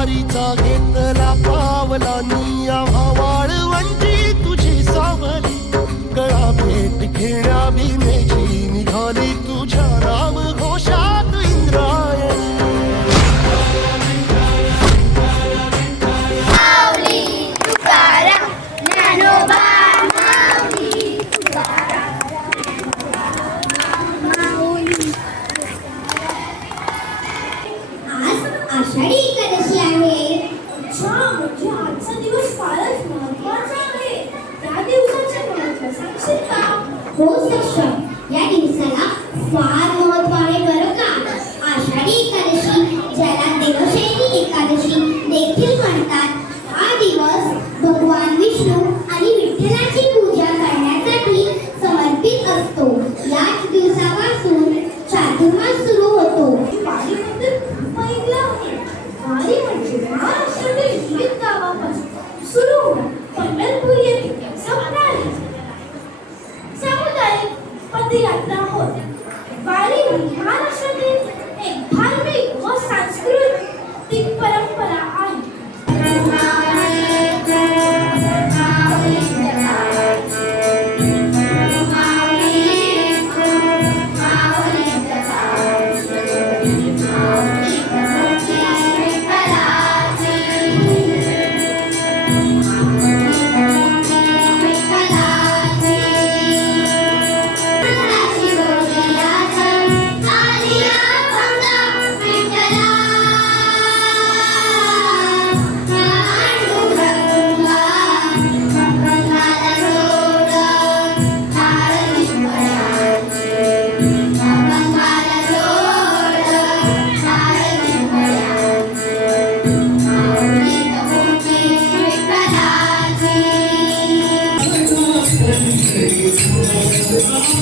वारीचा घेतला पावलानी आवाळ वंची तुझी सावली. गळा भेट घेण्या भीमेची निघाली तुझ्या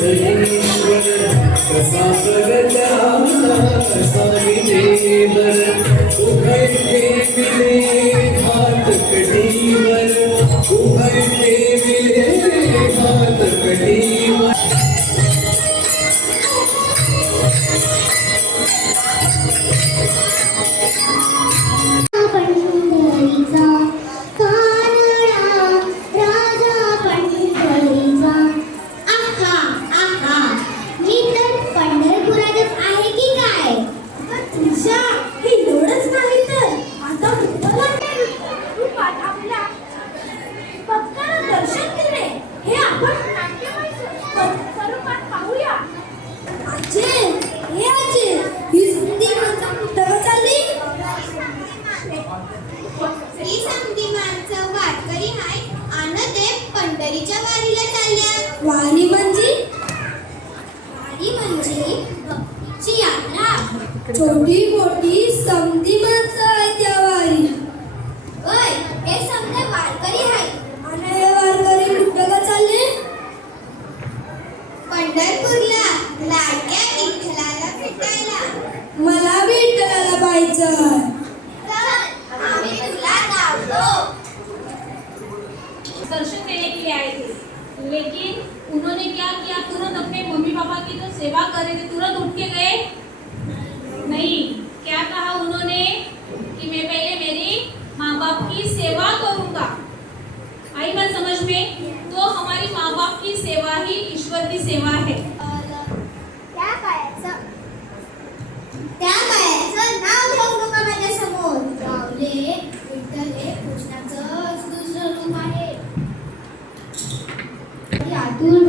Take me the cause आतून आहे आतून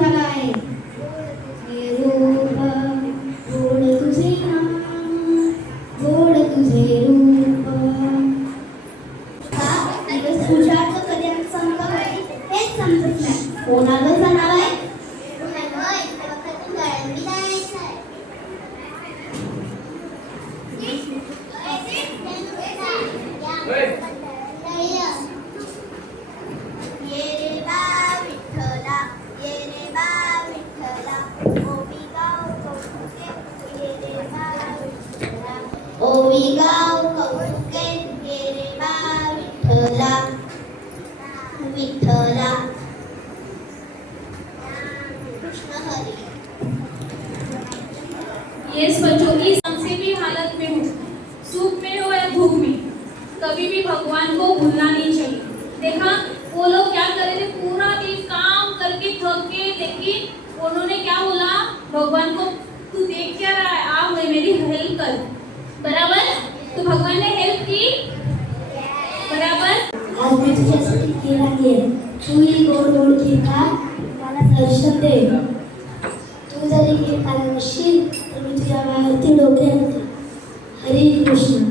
यस बच्चों की सबसे भी हालत में हो। सुख में हो या दुख में, कभी भी भगवान को भूलना नहीं चाहिए। देखा, वो लोग क्या कर रहे थे? पूरा दिन काम करके थक गए, लेकिन उन्होंने क्या बोला? भगवान को, तू देख क्या रहा है? आप मेरी हेल्प कर। बराबर? तो भगवान ने हेल्प की? आज मी तुझ्यासाठी केला गेल तू ही गोड गोड गीता मला दर्शन दे तू जरी हे कारण असशील तर मी तुझ्या बाहेरती डोके आणते हरी कृष्ण.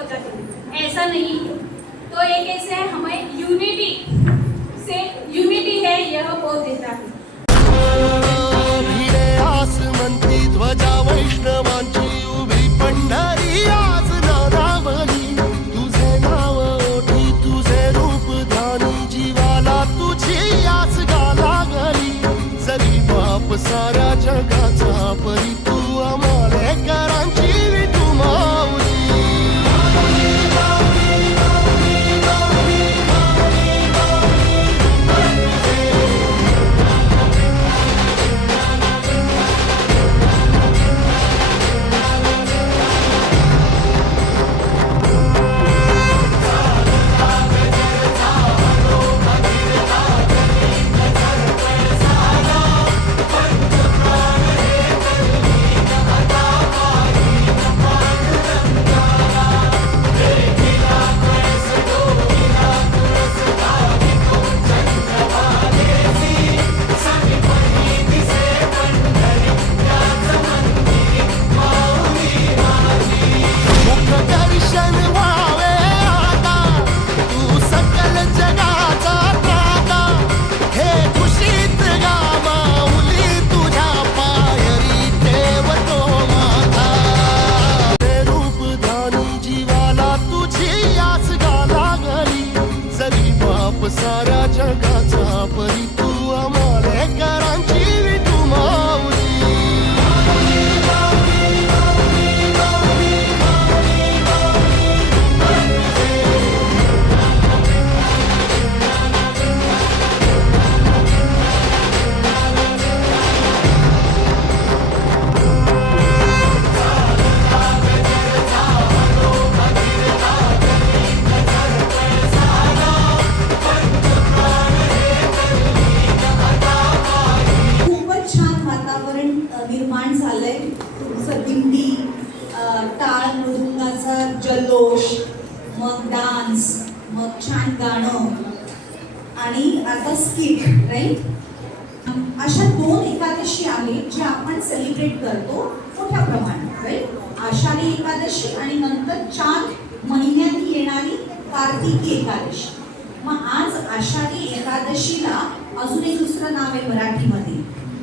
होता था ऐसा नहीं है। तो एक ऐसे है हमें यूनिटी से यूनिटी है यह बोध देता है। ध्वजा वैष्णवांची उभी पंढरी आज नारावली तुझे नाव ओठी तुझे रूप ध्यानी जीवाला तुझी आज गाला गली जरी बाप साऱ्या छान गाणं. आणि आता स्किट राईट अशा दोन एकादशी आहेत ज्या आपण सेलिब्रेट करतो मोठ्या प्रमाणात राईट आषाढी एकादशी आणि नंतर चार महिन्यात येणारी कार्तिकी एकादशी. मग आज आषाढी एकादशीला अजून एक दुसरं नाव आहे मराठीमध्ये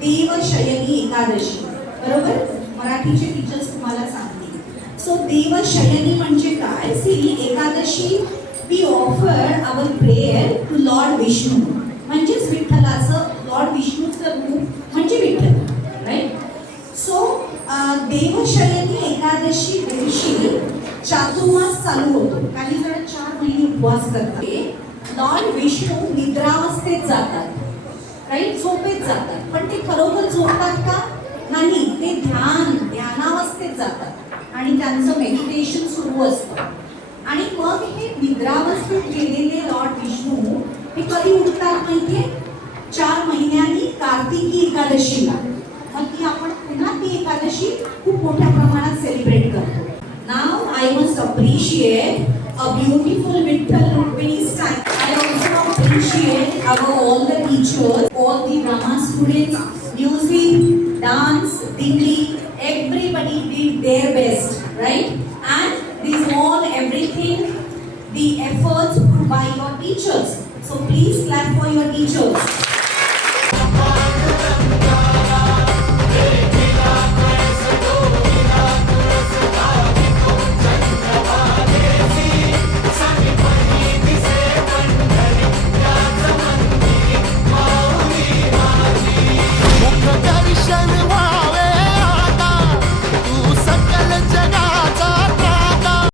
देवशयनी एकादशी. बरोबर? मराठीचे टीचर्स तुम्हाला सांगतील. सो देवशयनी म्हणजे काय? See Ekadashi we offer our prayer to lord Vishnu म्हणजेच विठ्ठलाचं लॉर्ड विष्णूचं रूप म्हणजे विठ्ठल राईट सो देवशयनी एकादशी दिवशी चातुर्मास चालू होतो. काही जण चार महिने उपवास करतात. लॉर्ड विष्णू निद्रावस्थेत जातात राईट झोपेत जातात. पण ते खरोखर झोपतात का? नाही. ते ध्यान ध्यानावस्थेत जातात. आणि त्यांचं मेडिटेशन सुरू असतं. गेलेले लॉर्ड विष्णू हे। कधी उठतात माहितीये चार महिन्यांनी कार्तिकी एकादशीला मग ती आपण पुन्हा ती एकादशी खूप मोठ्या प्रमाणात सेलिब्रेट करतो। Now I must appreciate a beautiful Vitthal Rukmini style I also appreciate our all the teachers, all the drama students, music, dance, dindi,